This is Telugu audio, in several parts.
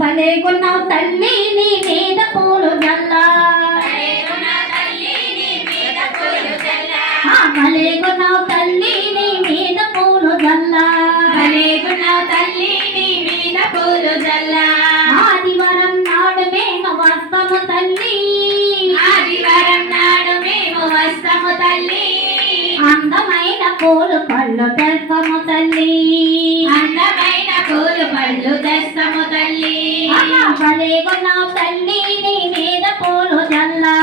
భలేగున్నావు తల్లి నీ మీద పూలు జల్లా, భలేగున్నావు తల్లి నీ మీద పూలు జల్లా, భలేగున్నావు తల్లి నీ మీద పూలు జల్లా. ఆదివారం నాడు మేము వస్తాము తల్లి, ఆదివారం నాడు మేము వస్తాము తల్లి, అందమైన పూలు పళ్ళు తెస్తాము తల్లి, అందమైన పూలు పళ్ళు తెస్తాము తల్లి. భలేగున్నావు తల్లి నీ మీద పూలు జల్లా,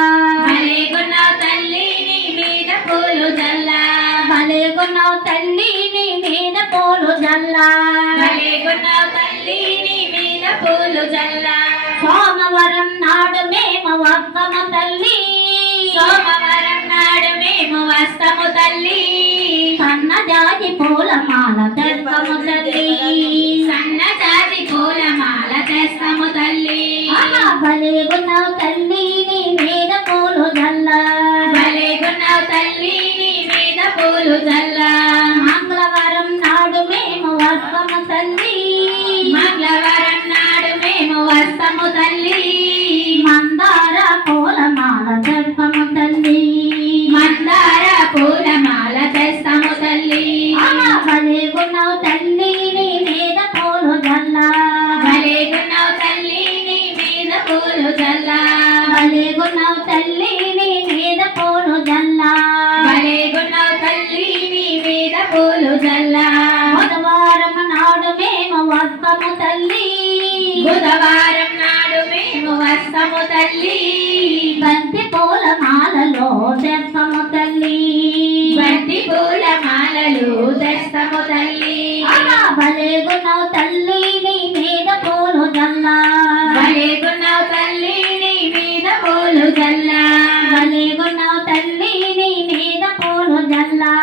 భలేగున్నావు తల్లి నీ మీద పూలు జల్లా, భలేగున్నావు తల్లి నీ మీద పూలు జల్లా, భలేగున్నావు తల్లి నీ మీద పూలు జల్లా. సోమవారం నాడు మేము వస్తాము తల్లి, సోమవారం నాడు మేము వస్తాము తల్లి, సన్నజాజి పూల మాల తెస్తాము తల్లి, సన్నజాజి పూల మాల తెస్తాము తల్లి. భలేగున్నావు తల్లి నీ మీద పూలు జల్లా, భలేగున్నావు తల్లి నీ మీద పూలు జల్లా. మంగళవారం నాడు మేము వస్తాము తల్లి, మంగళవారం నాడు మేము వస్తాము తల్లి, మందార పూల మాల తెస్తాము తల్లి, మందార పూల మాల తెస్తాము తల్లి. భలేగున్నావు తల్లి నీ మీద పూలు జల్లా, భలేగున్నావు తల్లి నీ మీద పూలు జల్లా, భలేగున్నావు తల్లి నీ మీద పూలు జల్లా, భలేగున్నావు తల్లి నీ మీద పూలు జల్లా. బుధవారం నాడు మేము వస్తాము తల్లి, బుధవారం నాడు మేము వస్తాము తల్లి, బంతి పూల మాలలో తెస్తాము తల్లి, బంతి పూల మాలలు తెస్తాము తల్లి. భలేగున్నావు తల్లి నీ మీద పూలు జల్లా, భలేగున్నావు తల్లి నీ మీద పూలు జల్లా, భలేగున్నావు తల్లి నీ మీద పూలు జల్లా,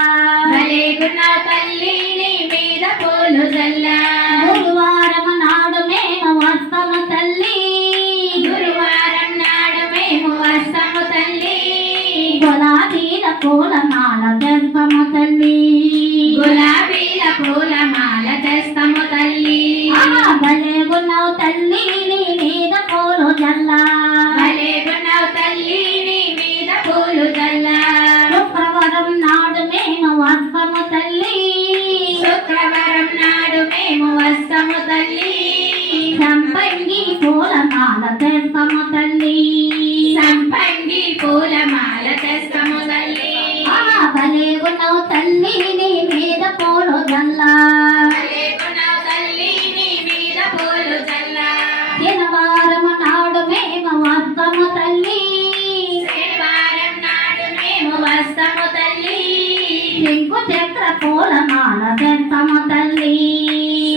భలేగున్నావు తల్లి నీ మీద పూలు జల్లా. గురువారం నాడు మేము వస్తాము తల్లి, గురువారం నాడు మేము వస్తాము తల్లి, గులాబీల పూల మాల తెస్తాము తల్లి, గులాబీల పూల మాల తెస్తాము తల్లి. భలేగున్నావు తల్లి నీ మీద పూలు జల్లా, భలేగున్నావు తల్లి నీ మీద పూలు జల్లా. శుక్రవారం నాడు మేము వస్తాము తల్లి, శుక్రవారం నాడు మేము వస్తాము తల్లి, సంపంగి పూల మాల తెస్తాము తల్లి, సంపంగి పూల మాల తెస్తాము తల్లి. భలేగున్నావు తల్లి నీ మీద పూలు జల్లా, భలేగున్నావు తల్లి నీ మీద పూలు జల్లా. శనివారం నాడు మేము వస్తాము తల్లి, శనివారం నాడు మేము వస్తాము తల్లి, శంకు చక్ర పూల మాల తెస్తాము తల్లి,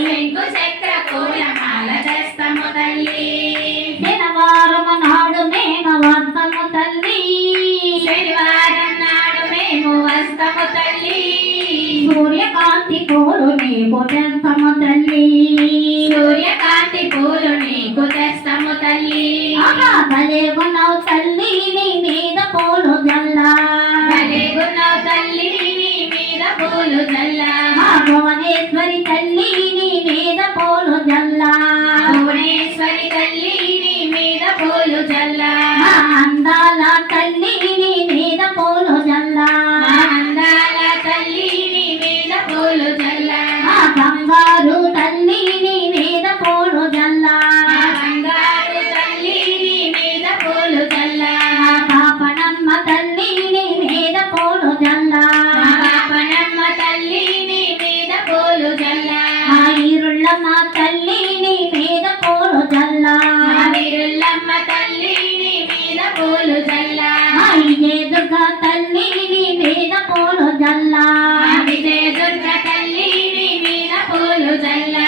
శంకు చక్ర పూల మాల తెస్తాము తల్లి. శనివారం నాడు మేము వస్తాము తల్లి, శనివారం నాడు మేము వస్తాము తల్లి, సూర్యకాంతి పూలు నీకు తెస్తాము తల్లి, సూర్యకాంతి పూలు నీకు తెస్తాము తల్లి. భలేగున్నావు తల్లి నీ మీద పూలు జల్లా, భలేగున్నావు తల్లి నీ మీద పూలు జల్లా, భువనేశ్వరి తల్లి నీ మీద పూలు జల్లా, భువనేశ్వరి తల్లి నీ మీద పూలు జల్లా, అందాల తల్లి నీ మీద పూలు జల్లా, అందాల తల్లి నీ మీద పూలు జల్లా, బంగారు తల్లి నీ మీద పూలు జల్లా, బంగారు తల్లి నీ మీద పూలు జల్లా, పాపనమ్మ తల్లి నీ మీద పూలు జల్లా, పాపనమ్మ తల్లి నీ మీద పూలు జల్లా, ఈరుళ్ళమ్మ తల్లి నీ మీద పూలు జల్లా, వీరుల్లమ్మ తల్లి నీ మీద పూలు జల్లా, దుర్గా తల్లి నీ మీద పూలు జల్లా, విజయ దుర్గ తల్లి నీ మీద పూలు జల్లా,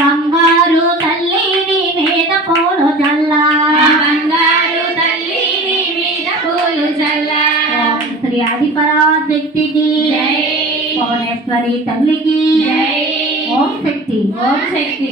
బంగారు తల్లి నీ మీద పూలు జల్లా, బంగారు తల్లి నీ మీద పూలు జల్లా. శ్రీ ఆదిపరాశక్తికి జై భువనేశ్వరి తల్లికి జై ఓం శక్తి. ఓం శక్తి.